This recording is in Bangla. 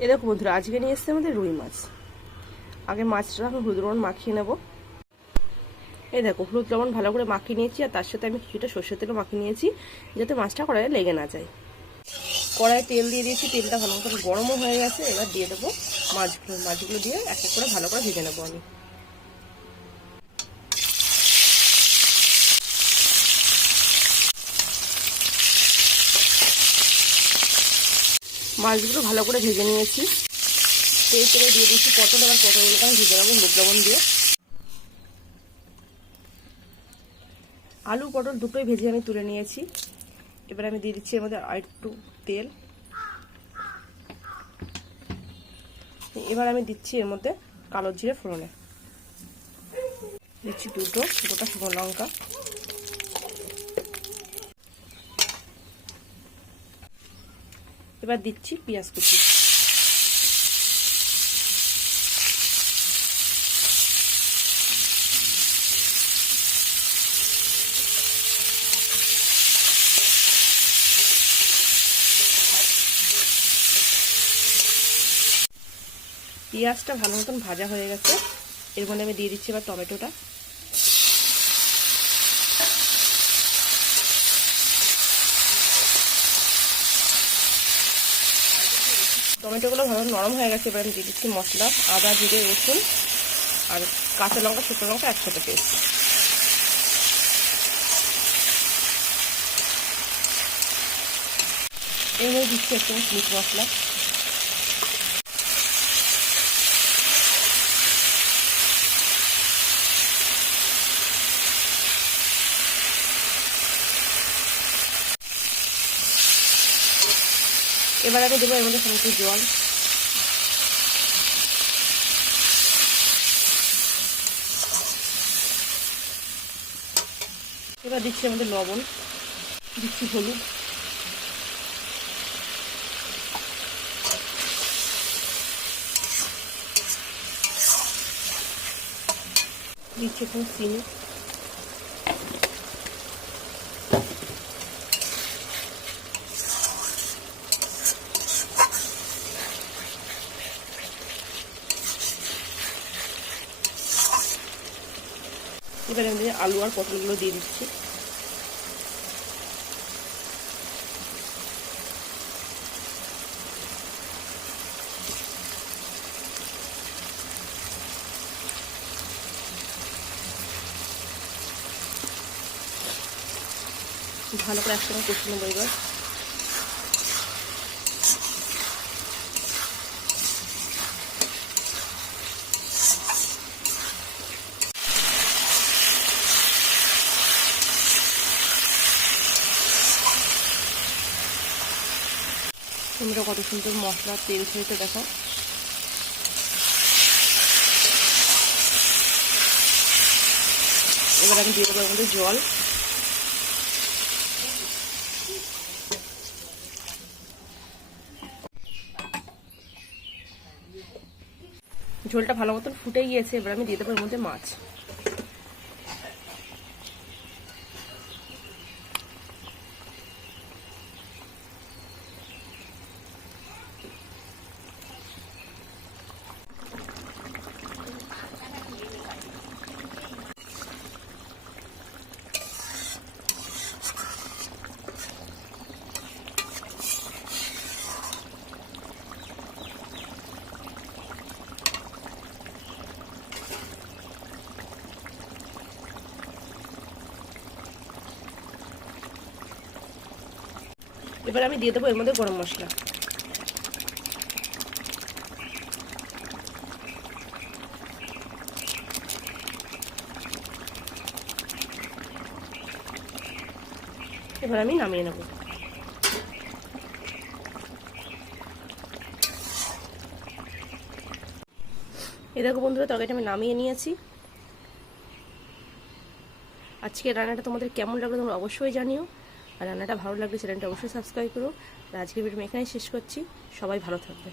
এ দেখো বন্ধুরা, আজকে নিয়ে এসেছে আমাদের রুই মাছ। আগে মাছটা আমি হলুদ লবণ মাখিয়ে নেব। এই দেখো, হলুদ লবণ ভালো করে মাখিয়ে নিয়েছি, আর তার সাথে আমি কিছুটা সর্ষের তেলও মাখিয়ে নিয়েছি, যাতে মাছটা কড়াইয়ে লেগে না যায়। কড়াইয়ে তেল দিয়ে দিয়েছি, তেলটা ভালো করে গরমও হয়ে গেছে। এবার দিয়ে দেবো মাছগুলো দিয়ে এক এক করে ভালো করে ভেজে নেবো আমি। মাছগুলো ভালো করে ভেজে নিয়েছি। তেল তেলে দিয়ে দিচ্ছি পটল, এবার পটলগুলোকে আমি ভেজে নেবো হলুদ লবণ দিয়ে। আলু পটল দুটোই ভেজে আমি তুলে নিয়েছি। এবার আমি দিয়ে দিচ্ছি এর মধ্যে আর একটু তেল। এবার আমি দিচ্ছি এর মধ্যে কালো জিরে ফোড়নে, দিচ্ছি দুটো গোটা শুকনো লঙ্কা, এবার দিচ্ছি পেঁয়াজ কুচি। পেঁয়াজটা ভালো মতন ভাজা হয়ে গেছে। এর মধ্যে আমি দিয়ে দিচ্ছি এবার টমেটোটা। টমেটোগুলো ভালো নরম হয়ে গেছে। এবার আমি দিয়ে দিচ্ছি মশলা, আদা জিরে রসুন আর কাঁচা লঙ্কা শুকনো লঙ্কা একসাথে পেস্ট। এর মধ্যে দিচ্ছি একটু মিট মশলা। এবার আমি দেবো এর মধ্যে সমস্ত জল। এবার দিচ্ছি আমাদের লবণ, দিচ্ছি হলুদ, দিচ্ছি একটু চিনি, এবার আমি আলু আর পটলগুলো দিয়ে দিচ্ছি। ভালো করে একসঙ্গে কষে নেবো। এবার তোমরা কত সুন্দর মশলা তেল ছেড়েছে দেখো। এবার আমি দিয়ে দেবো এর মধ্যে জল। ঝোলটা ভালো মতন ফুটে গিয়েছে। এবার আমি দিয়ে দেবো এর মধ্যে মাছ। এবার আমি দিয়ে দেবো এর মধ্যে গরম মশলা। এবার আমি নামিয়ে নেব। এই দেখো বন্ধুরা, তরকারিটা আমি নামিয়ে নিয়েছি। আজকে রান্নাটা তোমাদের কেমন লাগলো তোমরা অবশ্যই জানিও। আর রান্নাটা ভালো লাগলে চ্যানেলটা অবশ্যই সাবস্ক্রাইব করো। আর আজকের ভিডিও আমি এখানেই শেষ করছি। সবাই ভালো থাকবে।